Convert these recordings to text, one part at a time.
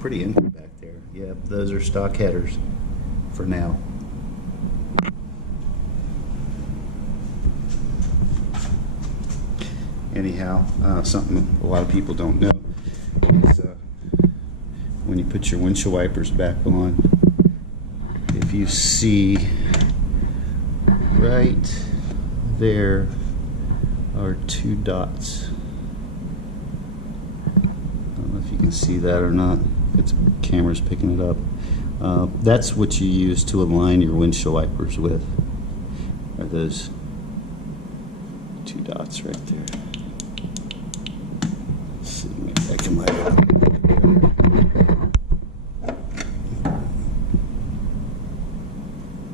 pretty empty back there. Yep, those are stock headers for now. Anyhow, something a lot of people don't know is when you put your windshield wipers back on, if you see right there are two dots. I don't know if you can see that or not. It's camera's picking it up. That's what you use to align your windshield wipers with. Are those two dots right there? Let's see, maybe I can light it up.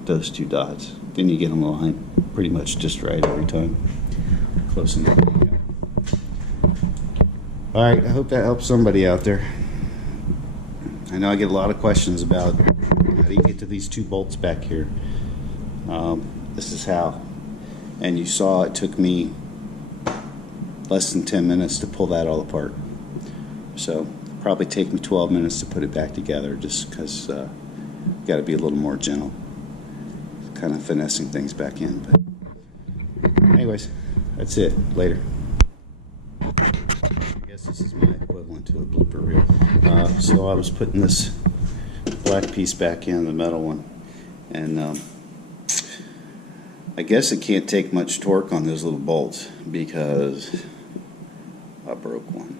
Those two dots. Then you get them aligned pretty much just right every time. Close enough. Yeah. Alright, I hope that helps somebody out there. I know I get a lot of questions about how do you get to these two bolts back here. This is how. And you saw it took me less than 10 minutes to pull that all apart. So probably take me 12 minutes to put it back together, just because you got to be a little more gentle. Kind of finessing things back in. But anyways, that's it. Later. I guess this is my equivalent to a blooper reel. So I was putting this black piece back in, the metal one, and I guess it can't take much torque on those little bolts because I broke one.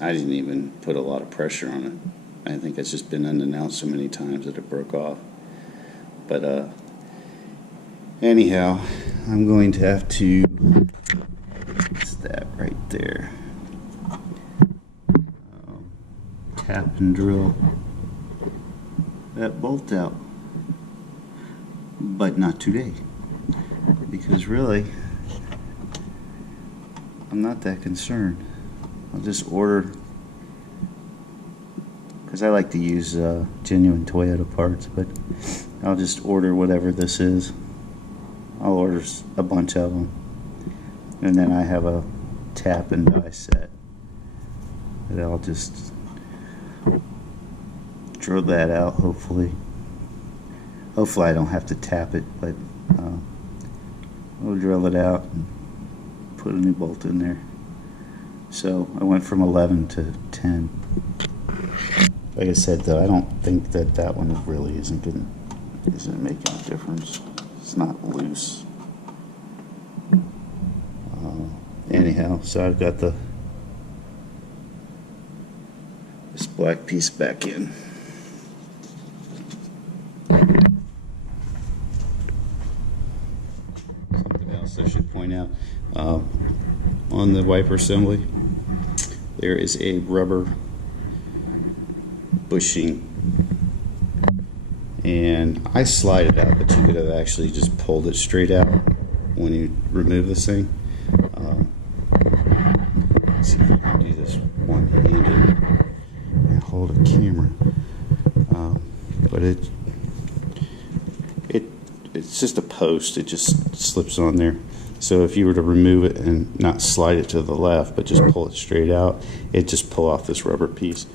I didn't even put a lot of pressure on it. I think it's just been unannounced so many times that it broke off. But anyhow, I'm going to have to, what's that right there, tap and drill that bolt out, but not today, because really I'm not that concerned. I'll just order, because I like to use genuine Toyota parts, but I'll just order whatever this is. I'll order a bunch of them, and then I have a tap and die set that I'll just drill that out. Hopefully I don't have to tap it, but I'll drill it out and put a new bolt in there. So I went from 11 to 10. Like I said, though, I don't think that that one really isn't making a difference. It's not loose. Anyhow, so I've got this black piece back in. Something else I should point out, on the wiper assembly, there is a rubber bushing, and I slide it out, but you could have actually just pulled it straight out when you remove this thing. Let's see if I can do this one-handed and hold a camera. But it's just a post. It just slips on there. So if you were to remove it and not slide it to the left, but just pull it straight out, it just pull off this rubber piece.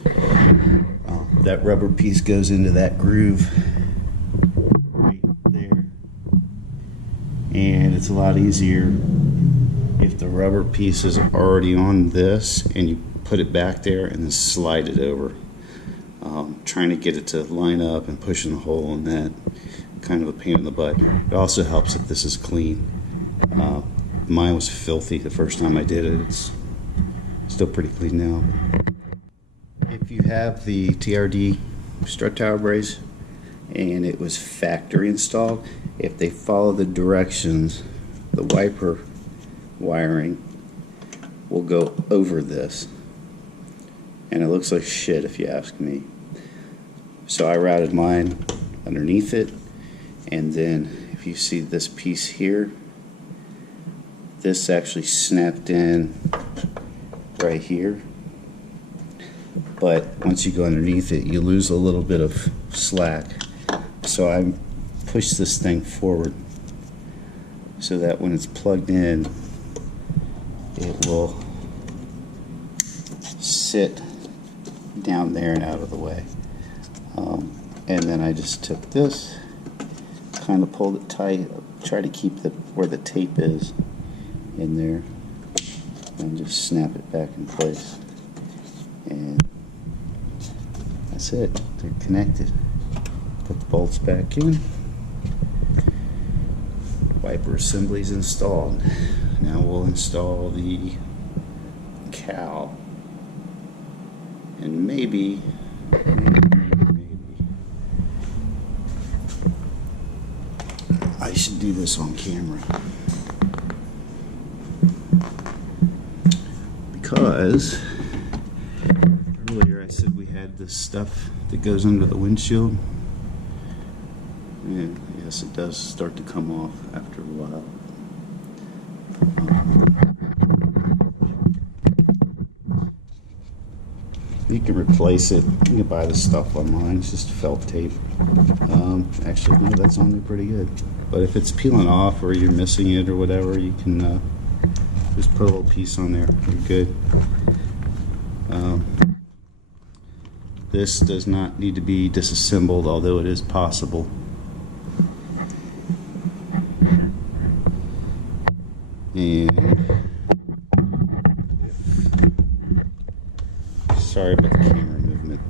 That rubber piece goes into that groove right there, and it's a lot easier if the rubber piece is already on this and you put it back there and then slide it over. Trying to get it to line up and pushing a hole in that, kind of a pain in the butt. It also helps if this is clean. Mine was filthy the first time I did it. It's still pretty clean now. If you have the TRD strut tower brace and it was factory installed, if they follow the directions, the wiper wiring will go over this, and it looks like shit if you ask me. So I routed mine underneath it, and then if you see this piece here, this actually snapped in right here, but once you go underneath it you lose a little bit of slack. So I push this thing forward so that when it's plugged in it will sit down there and out of the way. And then I just took this, kind of pulled it tight, try to keep where the tape is in there, and just snap it back in place. And that's it. They're connected. Put the bolts back in. Wiper assembly's installed. Now we'll install the cowl. And maybe I should do this on camera, because earlier I said we had this stuff that goes under the windshield, and yes, it does start to come off after a while. You can replace it. You can buy the stuff online. It's just felt tape. Actually, no, that's on there pretty good. But if it's peeling off or you're missing it or whatever, you can just put a little piece on there. You're good. This does not need to be disassembled, although it is possible. And sorry about the camera movement.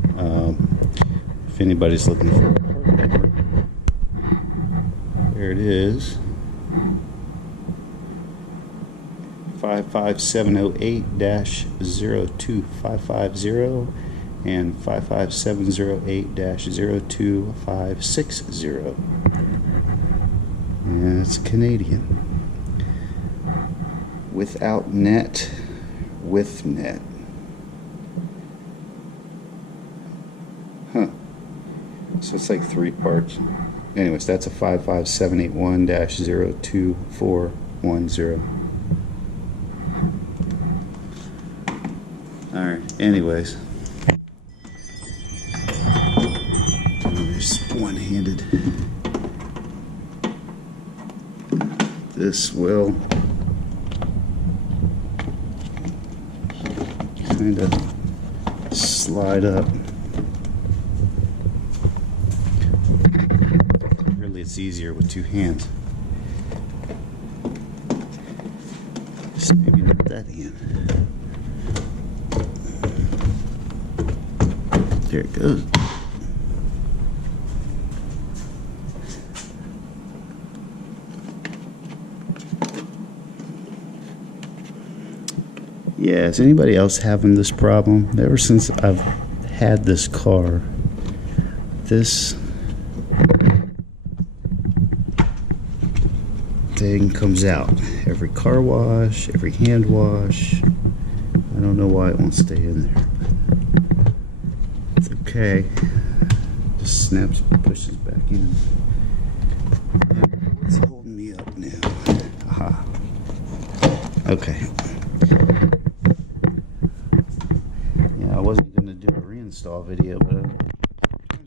If anybody's looking for a part number, there it is. 55708-02550 and 55708-02560. And it's Canadian. Without net, with net. Huh. So it's like 3 parts. Anyways, that's a 55781-02410. Alright, anyways. There's one-handed. This will kind of slide up. Really, it's easier with 2 hands. Just maybe not that hand. There it goes. Yeah, is anybody else having this problem? Ever since I've had this car, this thing comes out. Every car wash, every hand wash. I don't know why it won't stay in there. It's okay. Just snaps, pushes back in. What's holding me up now? Aha. Okay. I wasn't going to do a reinstall video, but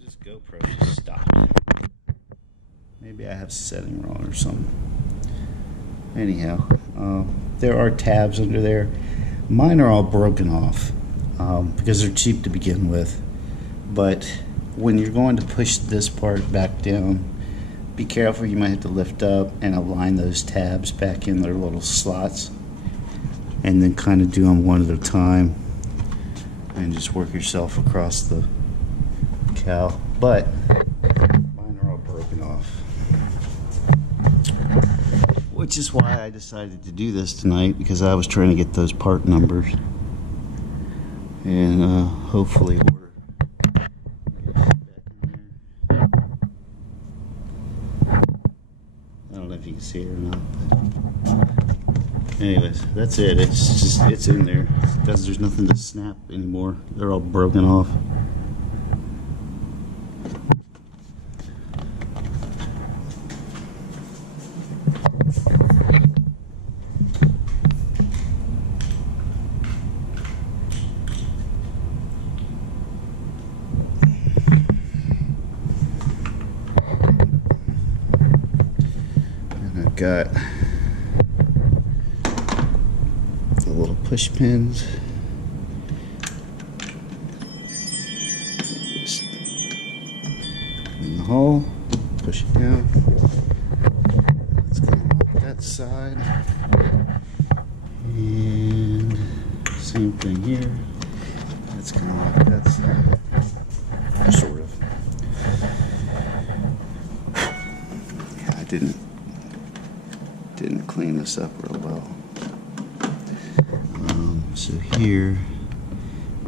just GoPro just stopped. Maybe I have a setting wrong or something. Anyhow, there are tabs under there. Mine are all broken off because they're cheap to begin with. But when you're going to push this part back down, be careful. You might have to lift up and align those tabs back in their little slots, and then kind of do them one at a time. And just work yourself across the cowl. But mine are all broken off, which is why I decided to do this tonight, because I was trying to get those part numbers, and hopefully order. I don't know if you can see it or not, but anyways, that's it. It's in there. There's nothing to snap anymore. They're all broken off. And I've got the little push pins. hole, push it down. Let's go on that side. And same thing here. That's going to lock that side. Sort of. Yeah, I didn't clean this up real well. So here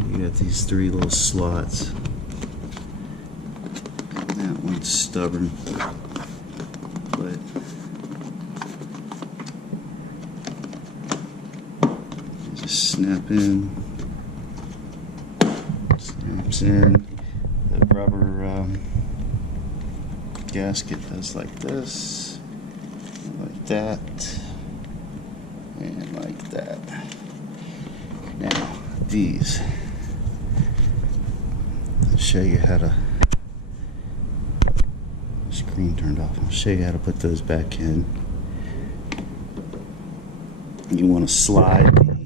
you got these 3 little slots. That one's stubborn, but just snap in, snaps in. The rubber gasket does like this, like that, and like that. Now these, I'll show you how to. Screen turned off. I'll show you how to put those back in. You want to slide the.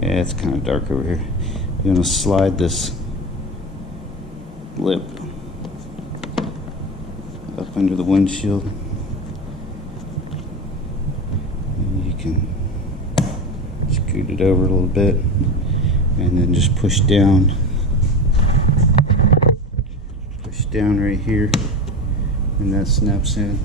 Yeah, it's kind of dark over here. You want to slide this lip up under the windshield. And you can scoot it over a little bit and then just push down. Push down right here and that snaps in.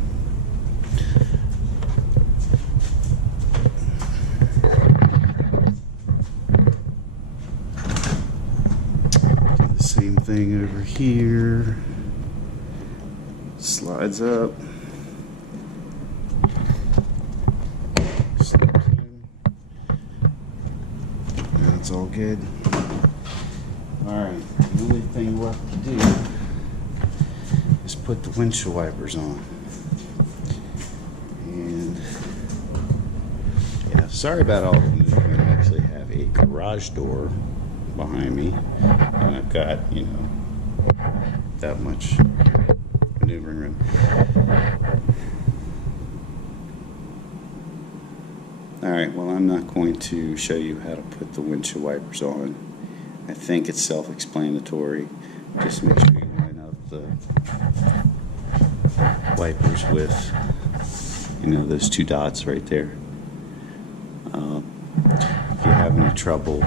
Same thing over here. Slides up. Snaps in. That's all good. Alright, the only thing left to do is put the windshield wipers on. And yeah, sorry about all the movement. I actually have a garage door behind me, and I've got, you know, that much maneuvering room. Alright, well, I'm not going to show you how to put the windshield wipers on. I think it's self-explanatory. Just make sure you line up the wipers with, you know, those 2 dots right there. If you have any trouble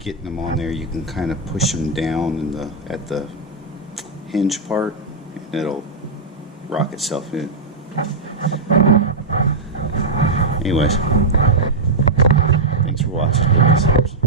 getting them on there, you can kind of push them down in the at the hinge part, and it'll rock itself in. Anyways, thanks for watching. Hope this helps.